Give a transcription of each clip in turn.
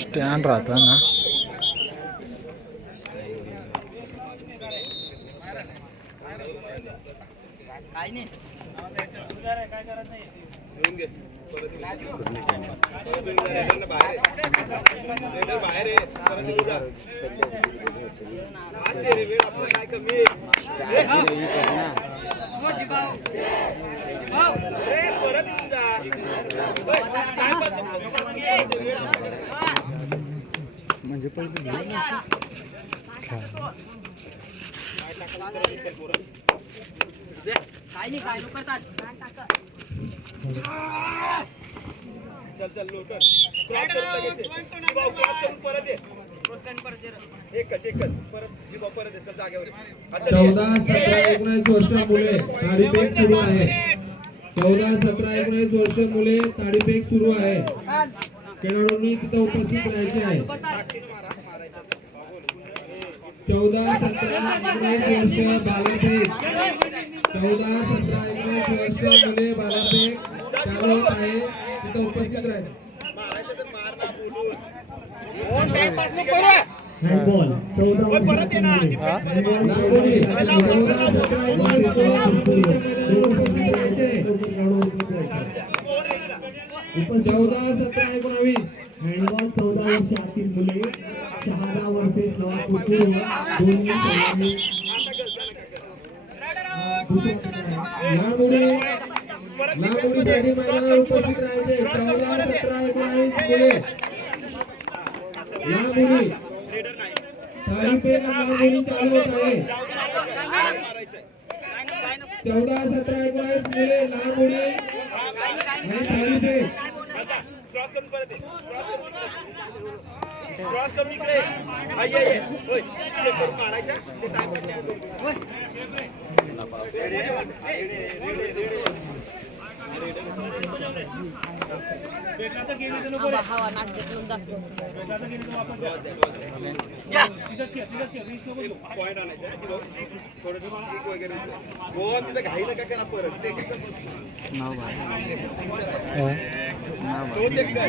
Stand राहता ना म्हणजे पहिले चल चल लोटर क्रॉस करून लगेच क्रॉस करून परत ये एकच परत परत ये चल जागेवर 14 17 19 वर्ष मुले ताडीपेक सुरू आहे 14 17 19 वर्ष मुले ताडीपेक सुरू आहे खेळाडूंनी तिथे उपस्थित राहायचे आहे 14 17 19 वर्ष बालापेक 14 17 19 वर्ष मुले बालापेक चालू होत आहे तिथे उपस्थित राहायचे मारायचं तर मार ना बोलून कोण टाइम पास नको करू हँडबॉल 14 परत ये ना लागोडी 14 17 19 उपस्थित राहायचे 14 17 19 हँडबॉल 14 वर्षातील मुले 6 वर्षेस कुकुर लागोडीसाठी मैदानावर उपस्थित राहायचे 14 17 19 मुले लागोडी ताडीपेक लागोडी चालू होत आहे 14 17 19 मुले लागोडी आणि ताडीपेक क्रॉस करून परत ये क्रॉस करून इकडे ये होय चेक करून मारायचा ते टाइम पास नको करू पॉइंट आणायचा थोडं वगैरे गोवन तिथं घाई नका करा परत ते तो चेक कर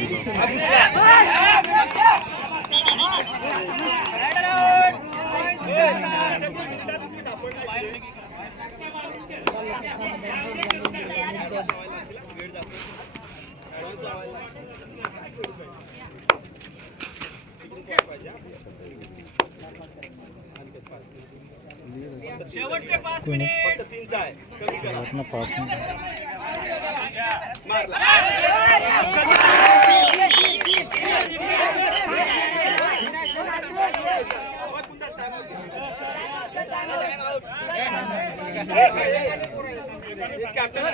शेवटचे 5 मिनिट फक्त 3चा आहे कमी करा मारला कॅप्टन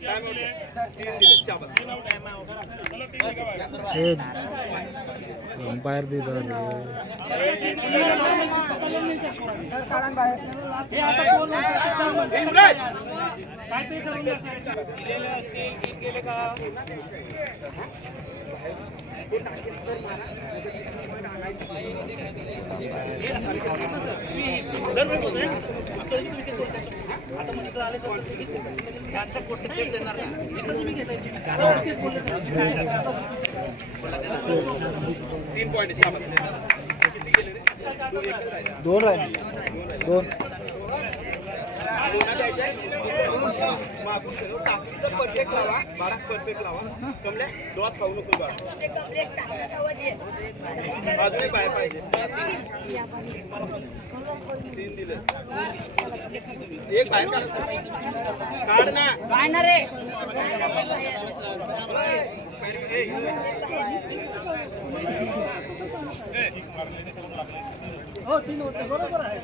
टाइम आउट 3 दिले शाबास अंपायर भी इधर तीन पॉइंट दोन राहिले दोन परफेक्ट लावा बाळा परफेक्ट लावा कमल्या डॉस खाऊ नको बाळा अजूनही बाहेर पाहिजे 3 दिले एक बाहेर काढ ना रे हो 3 होते बरोबर आहे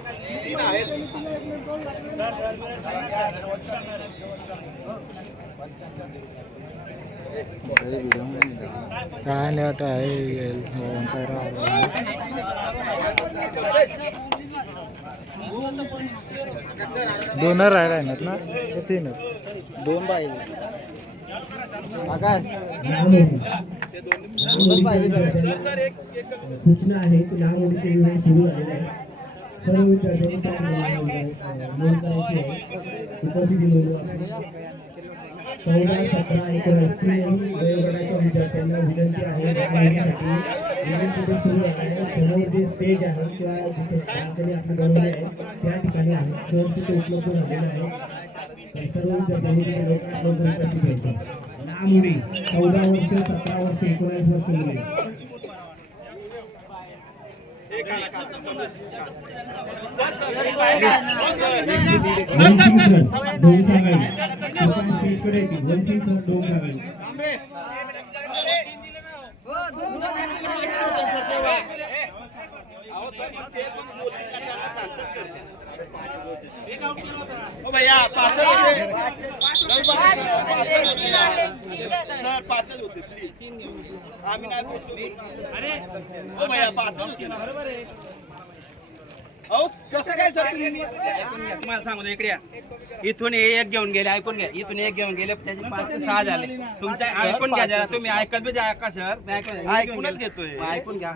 3 आहेत काय लेट आहे अंपायर दोन राहिला ना 3 दोन पाहिजे काय सूचना आहे की लागवडीचे विभाग सुरू झालेले आहे सर्व विद्यार्थ्यांनी नोंद करायची आहे उपस्थिती नोंदवा 14, 17, 19 तीनही वयोगटाच्या विद्यार्थ्यांना विनंती आहे धावण्यासाठी इव्हेंट तिथे सुरू आहे. समोर जे स्टेज आहे किंवा जिथे बाल्कनी आपली बनवली आहे त्या ठिकाणी आहे. सर तिथे उपलब्ध झालेलं आहे. तर सर्व विद्यार्थ्यांनी तिथे लवकरात लवकर उपस्थित व्हायचं. लहान मुली 14 वर्ष, 17 वर्ष, 19 वर्ष मुले. डोम सांगावी स्टेजकडे येतील. वंचित सर डोम सांगावी. ओ भैया पाचच होते सर, पाचच होते प्लीज. आम्ही नाही बोलतो. अरे ओ भैया पाचच होते ना. बरोबर आहे. अहो कसं काय सर तुम्ही तुम्हाला सांगतो इकडे या. इथून हे एक घेऊन गेले, ऐकून घ्या. इथून एक घेऊन गेले, त्याचे 5 ते 6 झाले. तुमच्या ऐकून घ्या जरा. तुम्ही ऐकत बी जा का सर. ऐकूनच घेतोय. ऐकून घ्या.